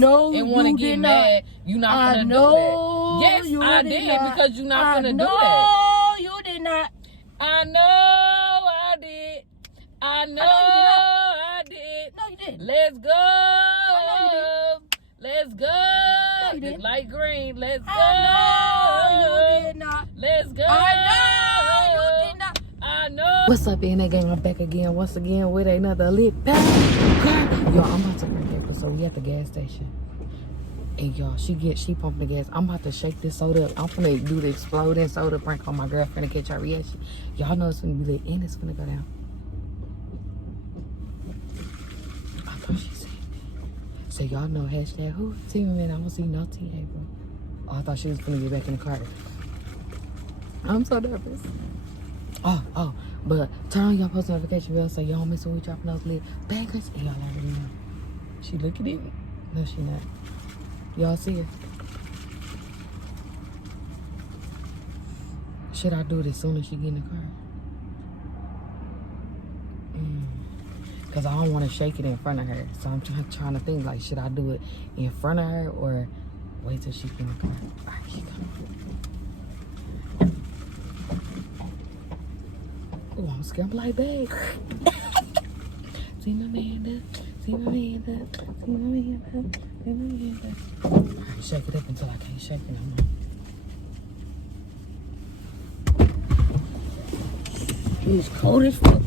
No, and want to get mad, you not gonna do that. Yes, I did because you not gonna do that. No, you did not. I know I did. I know I did. No, you didn't. Let's go. Let's go. No, you didn't. Light green. Let's go. I know you did not. Let's go. I know you did not. I know. What's up, in that gang? I'm back again, once again, with another lit bang. Yo, I'm about to bring April, so we at the gas station. And y'all, she pumping the gas. I'm about to shake this soda up. I'm finna do the exploding soda prank on my girlfriend and catch her reaction. Y'all know it's finna be lit and it's finna go down. I thought she said that. So y'all know hashtag who? Team man, I don't see no T April. Oh, I thought she was finna get back in the car. I'm so nervous. Oh, but turn on your post notification bell so y'all don't miss when we dropping those lit bangers. And y'all already know. She looking at me. No, she not. Y'all see her? Should I do it as soon as she get in the car? Because I don't want to shake it in front of her. So I'm trying to think, like, should I do it in front of her or wait till she get in the car? All right, she coming. Oh, I'm scared. I'm like, babe. See my man up. See my man up. See my man up. See my man up. Alright, shake it up until I can't shake it no more. It's cold as fuck.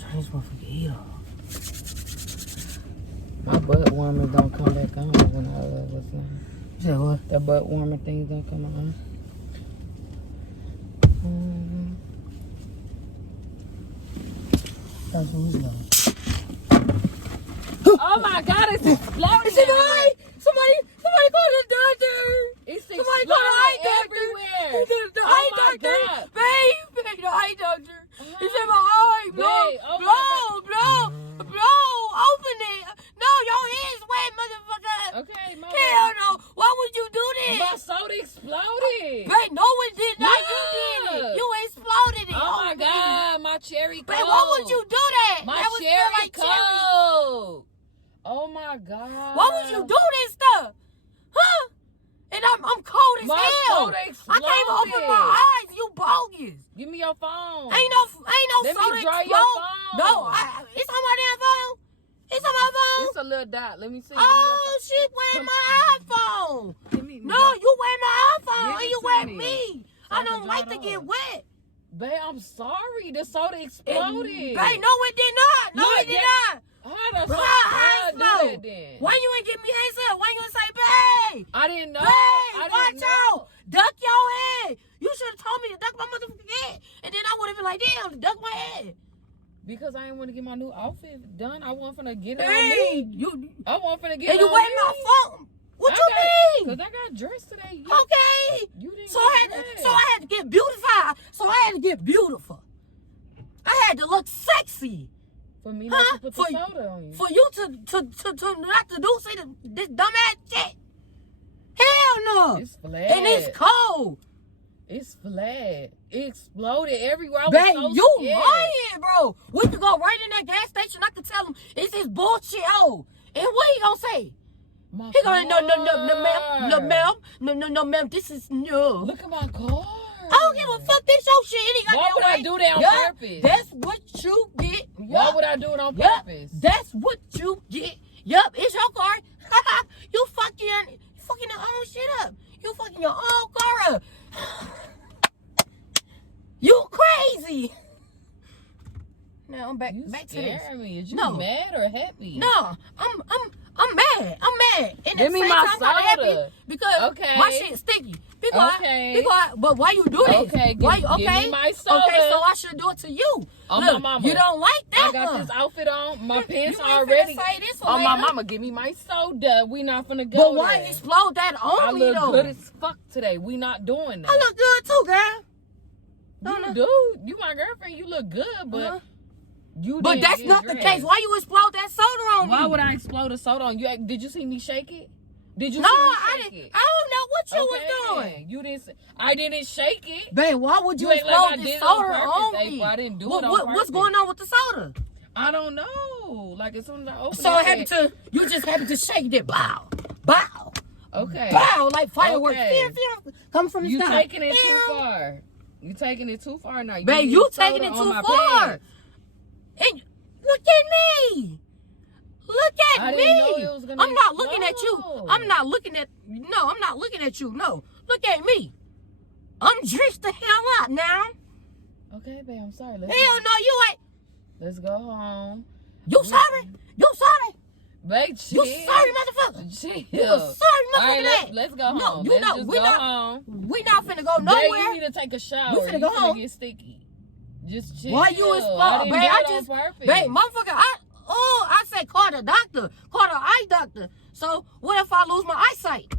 Turn this motherfucker heat off. My butt warmer don't come back on when I what's on. You said what? The butt warmer things don't come on. That's what we got. Oh my God, it's exploding. Somebody call the doctor. It's Somebody call the eye doctor. everywhere. The eye doctor. God. Babe, the eye doctor. He said my eye. Blow. Open it. No, your head's wet, motherfucker. Okay, my Hell no. Why would you do this? My soda exploded. Babe, no one did not. Yeah. You did it. You exploded it. Oh my God, my cherry coke. Babe, why would you do that? My That would smell cherry like cherry. coke. Oh my God. Why would you do this stuff? Huh? And I'm cold as My hell. soda I exploded. can't even open my eyes. You bogus. Give me your phone. Ain't no Let soda me dry explode. your phone. No, it's on my damn phone. It's on my phone. It's a little dot. Let me see. Oh, shit, wearing my iPhone. Give me No, you wearing my iPhone Give and it you to wearing me. me. So I I don't can like dry to it get up. wet. Babe, I'm sorry. The soda exploded. Babe, no, it did not. No, it did not. How the Bro, fuck I did I do that know. then? Why you ain't give me hands up? Why you ain't say, babe? I didn't know. Babe, I watch didn't know. out. Duck your head. You should have told me to duck my motherfucking head. And then I would have been like, damn, duck my head. Because I didn't want to get my new outfit done. I wasn't finna get it on Hey, me. you, I wasn't finna get and it you on wearing me. my phone. What you mean? Because I got dressed today. Okay. You didn't So I had to get beautified. So I had to get beautiful. I had to look sexy. For me not to put the soda on you. For you to not to do this dumbass shit. Hell no. It's flat. And it's cold. It's flat. It exploded everywhere. I was Babe, so you scared. lying, bro. We could go right in that gas station. I could tell him it's his bullshit. Oh, and what he gonna say? My He gonna car. no, ma'am. This is no. Look at my car. I don't give a fuck. This your shit. He got Why that would way. I do that on purpose? That's what you get. Why would I do it on Yup. purpose? That's what you get. Yup, it's your car. You fucking your own shit up. You fucking your own car up. You crazy. Now I'm back You to this. scared me. Is you No. mad or happy? No, I'm mad. I'm mad. And Give at the me same my time, I'm kinda happy soda. because Okay. my shit's sticky. Be quiet. Okay. Be quiet. But why you do this? Okay, Why you, give me my soda. Okay, so I should do it to you. On Look, my mama. You don't like that I got one. this outfit on. My pants You ain't already. finna say this On my later. mama, give me my soda. We not finna go But why there. explode that on I me look though? good as fuck today. We not doing that. I look good too, girl. You do. You my girlfriend. You look good, but Uh-huh. you. But didn't that's get not the dressed. case. Why you explode that soda on me? Why would I explode a soda on you? Did you see me shake it? Did you No, see me I shake didn't. it? I don't know what you was doing. Then. You didn't. I didn't shake it. Babe, why would you act explode like I this did it soda on purpose, on me? April. I didn't do it on purpose. What's going on with the soda? I don't know. Like as soon as I opened So it, you just happened to shake it. Bow, bow. Okay. Bow, like fireworks. Okay. Come from the You sky. taking it too far. You taking it too far now. Babe, you taking it too far. And look at me. Look at me. I'm not looking at you. I'm not looking at you. No. Look at me. I'm dressed the hell up now. Okay, babe, I'm sorry. Hell no, you ain't. Let's go home. You sorry? You sorry? Babe, chill. You sorry, motherfucker? Chill. You a sorry motherfucker? All right, let's go home. No, you let's know, just we go not. home. We not finna go nowhere. Babe, you need to take a shower. We finna go home. Get sticky. Just chill. Why you explode? I didn't Babe, do it I on just, purpose. babe, motherfucker, I said call the doctor, call the eye doctor. So what if I lose my eyesight?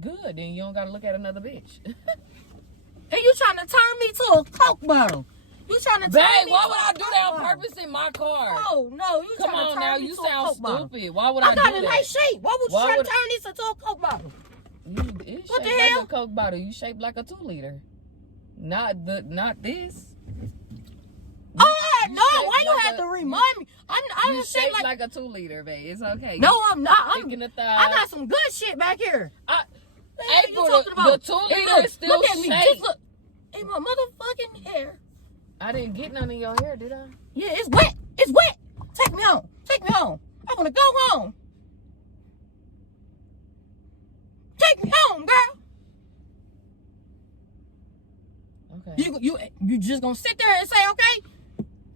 Good, then you don't gotta look at another bitch. And you trying to turn me to a Coke bottle? You trying to turn Babe, me why to would a I do Coke that on bottle? purpose in my car? Oh no, you Come trying to on turn now, me you to a sound Coke bottle. stupid. Why would I I got do a that? nice shape. Why would you try to turn this into a Coke bottle? It's What the shaped like hell? a Coke bottle. You shaped like a 2-liter. Not this. Oh no! shaped Why you like have a- to remind me? I You don't shape shaped like. like a 2-liter, babe. It's okay. No, I'm not. Thick in the I thighs. got some good shit back here. April, you talking about? the 2-liter Hey, look, is still look at me. shaped. Just look. Hey, my motherfucking hair. I didn't get none in your hair, did I? Yeah, it's wet. It's wet. Take me home. Take me home. I want to go home. Take me home, girl. Okay. You just gonna sit there and say okay?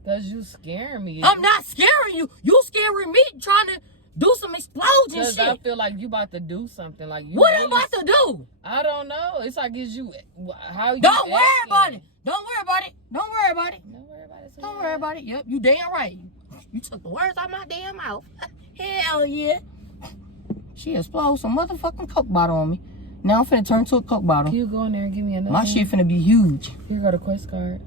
Cause you scaring me. I'm not scaring you. You scaring me trying to do some explosion Cause shit. I feel like you about to do something. Like you. What really, am I about to do? I don't know. It's like it's you. How you? Don't worry acting. about it. Don't worry about it. Don't worry about it. Don't worry about it. Don't worry about it. Yep, you damn right. You took the words out my damn mouth. Hell yeah. She exploded some motherfucking Coke bottle on me. Now I'm finna turn to a Coke bottle. Can you go in there and give me another? My shit finna be huge. Here go the Quest card.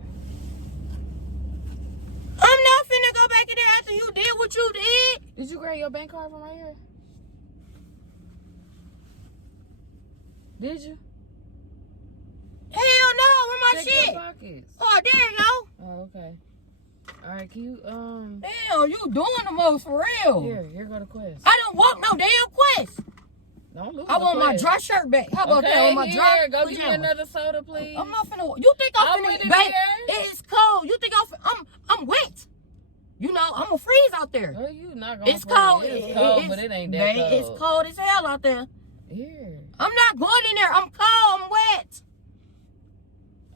I'm not finna go back in there after you did what you did. Did you grab your bank card from right here? Did you? Hell no, where my Check shit? your pockets. Oh, there you go. Oh, okay. All right, can you Damn, you doing the most for real. Here go the Quest. I don't want no damn Quest. Don't lose I the want my Quest. dry shirt back. How about Okay, that? On my here, dry go give me pajamas. another soda, please. I'm not finna. You think I'm with finna? it Babe, here. it's cold. You think I'm wet? You know, I'm gonna freeze out there. Oh, you not gonna. It's cold. It's cold, but it ain't that babe, cold. It's cold as hell out there. Here. I'm not going in there. I'm cold. I'm wet.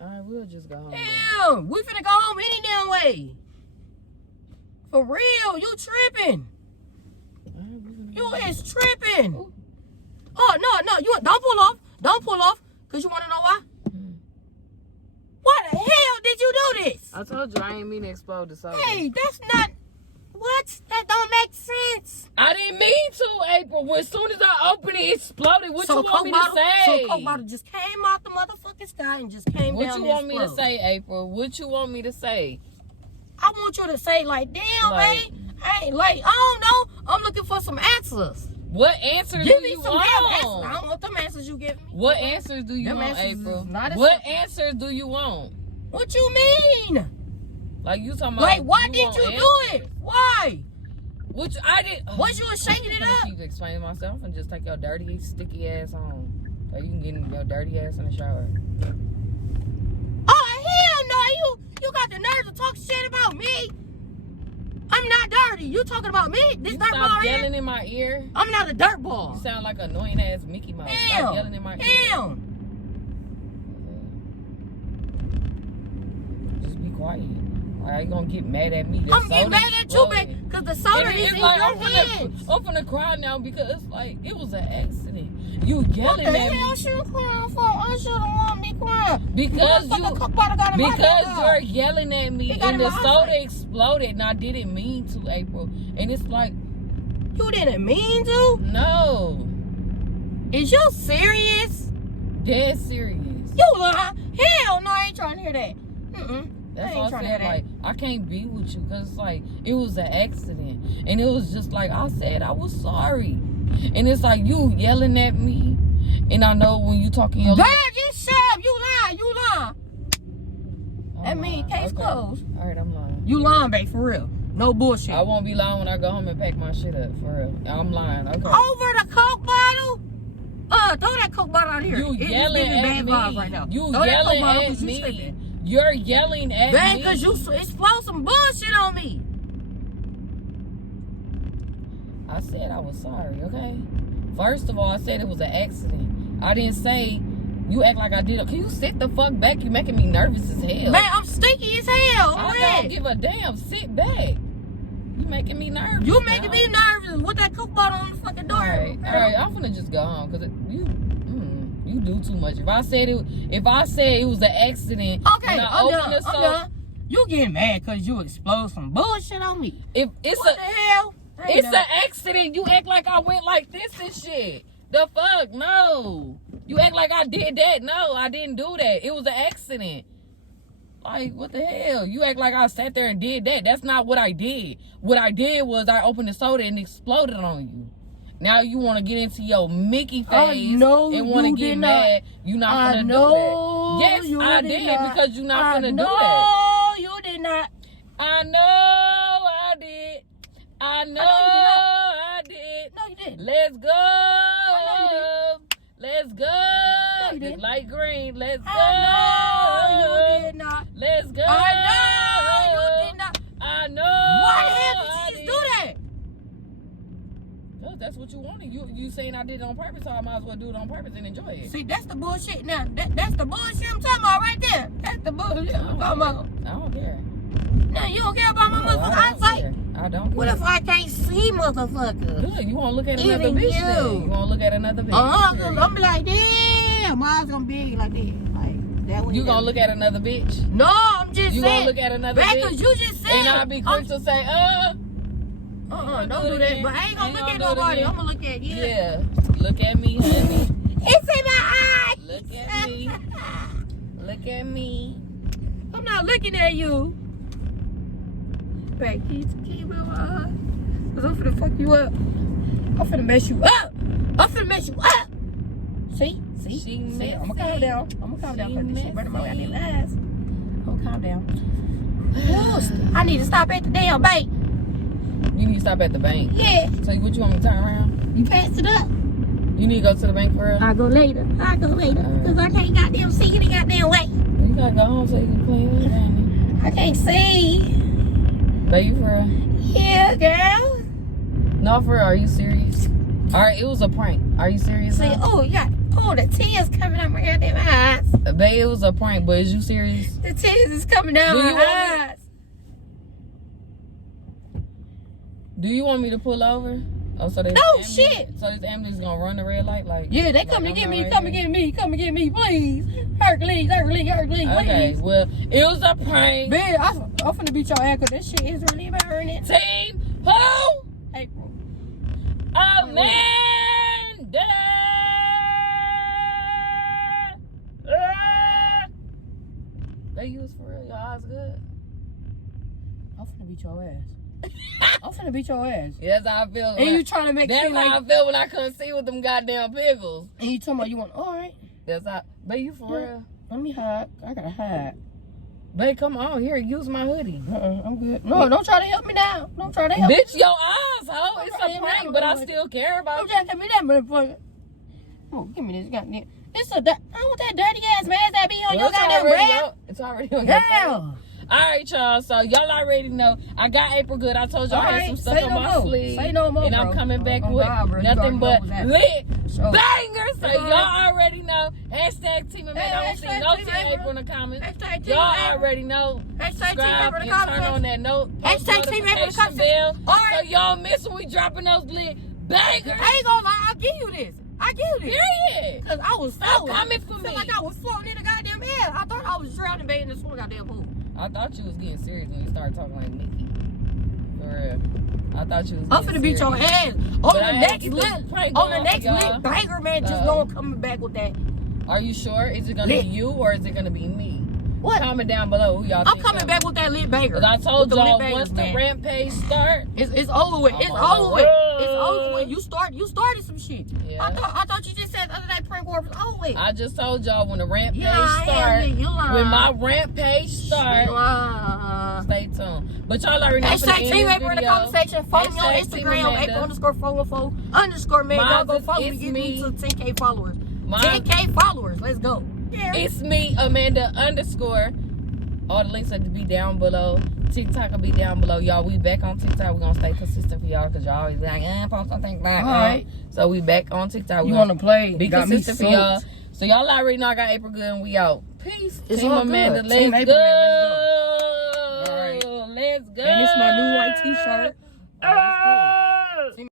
All right, we'll just go home. Damn, we finna go home any damn way. For real, you tripping? All right, we're gonna You go. is tripping. Ooh. Oh no, you don't pull off. Don't pull off. Cause you wanna know why? Why the hell did you do this? I told you I ain't mean to explode the soda. Hey, that's not. What? That don't make sense. I didn't mean to, April. As soon as I opened it, it exploded. What you want me to say? So Coke bottle just came out the motherfucking sky and just came What down. you and want me to exploded. say, April? What you want me to say? I want you to say like, damn, Like- babe. I ain't like, I don't know. I'm looking for some answers. What answers Give do me you some damn answers. I want? don't want them answers you give me. What answers do you Them want, answers is April? not as What simple. answers do you want? What you mean? Like you talking about? Like, why did want you do answers. it? Why? Which I did. Was you shaking it up? You can explain myself and just take your dirty, sticky ass home. So you can get your dirty ass in the shower. Oh hell no! You got the nerve to talk shit about me. I'm not dirty. You talking about me? This You dirt stop ball yelling here? in my ear. I'm not a dirt You ball. sound like an annoying ass Mickey Mouse. Damn. Stop yelling in my ear. Damn. Just be quiet. Why you gonna get mad at me? The I'm getting soda mad at you, exploded. babe, because the soda And is it's in like, your I'm hands. finna cry now because like it was an accident. You What yelling the at hell me she crying for? I shouldn't want me crying. because Because you're yelling at me It got and in the my soda eyesight. exploded and I didn't mean to, April. And it's like, You didn't mean to? no, Is you serious? dead serious. You lie. Hell no, I ain't trying to hear that. That's I all ain't I trying to said. hear Like, I can't be with you because, like, it was an accident. And it was just like I said, I was sorry. And it's like you yelling at me. And I know when you talking your Girl, just shut up. You lying. That mean case closed. All right, I'm lying. You lying, babe, for real. No bullshit. I won't be lying when I go home and pack my shit up, for real. I'm lying, okay. Over the Coke bottle? Throw that Coke bottle out here. You yelling at me. Right now. You throw yelling that Coke at bottle me. You're yelling at me. Because you explode some bullshit on me. I said I was sorry, okay? First of all, I said it was an accident. I didn't say you act like I did. Can you sit the fuck back? You making me nervous as hell. Man, I'm sticky as hell. I don't give a damn. Sit back. You making me nervous. You making me nervous with that Coke bottle on the fucking door. All right. I'm finna just go home because you do too much. If I said it was an accident, okay, I'm done. You getting mad because you explode some bullshit on me. If it's what the hell? It's an accident. You act like I went like this and shit. The fuck? No. You act like I did that. No, I didn't do that. It was an accident. Like, what the hell? You act like I sat there and did that. That's not what I did. What I did was I opened the soda and exploded on you. Now you want to get into your Mickey face and want to get mad. You not gonna do that. Yes, I did because you not gonna do that. No, you did not. I know I did. I know I did. No, you didn't. Let's go. Let's go. No, you didn't. Light green. Let's go. I know you did not. Let's go. I know you did not. I know. Why the hell did you do that? That's what you wanted. You saying I did it on purpose, so I might as well do it on purpose and enjoy it. See, that's the bullshit now. That's the bullshit I'm talking about right there. That's the bullshit I'm talking about. I don't care. Now, you don't care about my motherfucker eyesight? I don't care. What if I can't see, motherfucker? Good. You want to look at another bitch then? You want to look at another bitch? Cause I'm like, damn, mine's gonna be like that. Like, that you gonna look at another bitch? No, I'm just saying. You gonna look at another bitch? Because you just said. And I'll be quick to say, don't do that. But I ain't gonna look at nobody. I'm gonna look at you. Yeah. Look at me, honey. It's in my eyes. Look at me. Look at me. I'm not looking at you. Back, keep my eyes. Cause I'm finna fuck you up. I'm finna mess you up. See? I'm gonna calm down. Cause this shit burning my goddamn eyes. I'm gonna calm down. I need to stop at the damn bank. You need to stop at the bank? Yeah. So what you want me to turn around? You passed it up. You need to go to the bank for real? I'll go later. Cause I can't goddamn see any goddamn way. You gotta go home so you can clean it, honey. I can't see. Are you for real? Yeah, girl. No, for real. Are you serious? Alright, it was a prank. Are you serious? See, the tears coming out my goddamn eyes. Babe, it was a prank, but is you serious? The tears is coming out my eyes. Do you want me to pull over? Oh, so they shit. So this ambulance is gonna run the red light, like? Yeah, they come to get me. Come and get me, please. Hercules, okay, well, it was a prank. Man, I'm finna beat your ass because this shit is really burning. Team who? April. Amanda. They use for real. Your eyes good? I'm finna beat your ass. I'm finna beat your ass. Yes, I feel. And you trying to make that's how I feel when I couldn't see with them goddamn pickles. And you talking about you want, all right. That's how. Babe, you for real? Let me hide. I gotta hide. Babe, come on. Here, use my hoodie. I'm good. No, don't try to help me now. Don't try to help me. Bitch, your eyes, ho. It's a prank, but I still care about you. Don't try to help me that motherfucker. Oh, give me this goddamn. I want that dirty ass mask that be on your goddamn breath. It's already on your Hell. Alright, y'all. So y'all already know I got April good. I told y'all I had some stuff on my sleeve. Say no more, and I'm coming back with nothing but lit bangers. So y'all already know. Hashtag Team Amanda. I don't see no Team April in the comments. Y'all already know. Subscribe and turn on that notification bell. So y'all miss when we dropping those lit bangers. I ain't gonna lie. I'll give you this. Period. Cause I was coming for me. Like I was floating in the goddamn air. I thought I was drowning baby in the swim goddamn pool. I thought you was getting serious when you started talking like Mickey. For real. I thought you was I'm finna beat your ass. On the next lit banger, man, just going coming back with that. Are you sure? Is it gonna be you or is it gonna be me? What? Comment down below who y'all think. I'm coming back with that lit banger. Cause I told y'all once the rampage start, it's over with. It's over with. It's over with. You started some shit. Yeah. I thought you just said the other day prank war was over with. I just told y'all when the rant page start. when my rant page start, stay tuned. But y'all already know. Hashtag Team April in the comment section. Follow me on Instagram, April_414_man. Y'all go follow me. Get me to 10K followers. 10K followers. Let's go. Yeah. It's me, Amanda _. All the links have to be down below. TikTok will be down below. Y'all, we back on TikTok. We're going to stay consistent for y'all because y'all always be like, post something like Alright. So we back on TikTok. You want to play? Be consistent for y'all. So y'all already know I got April good and we out. Peace. It's Team all Amanda, good. let's Team go. April, let's go. Alright. Let's go. And it's my new white t-shirt. Oh, it's cool.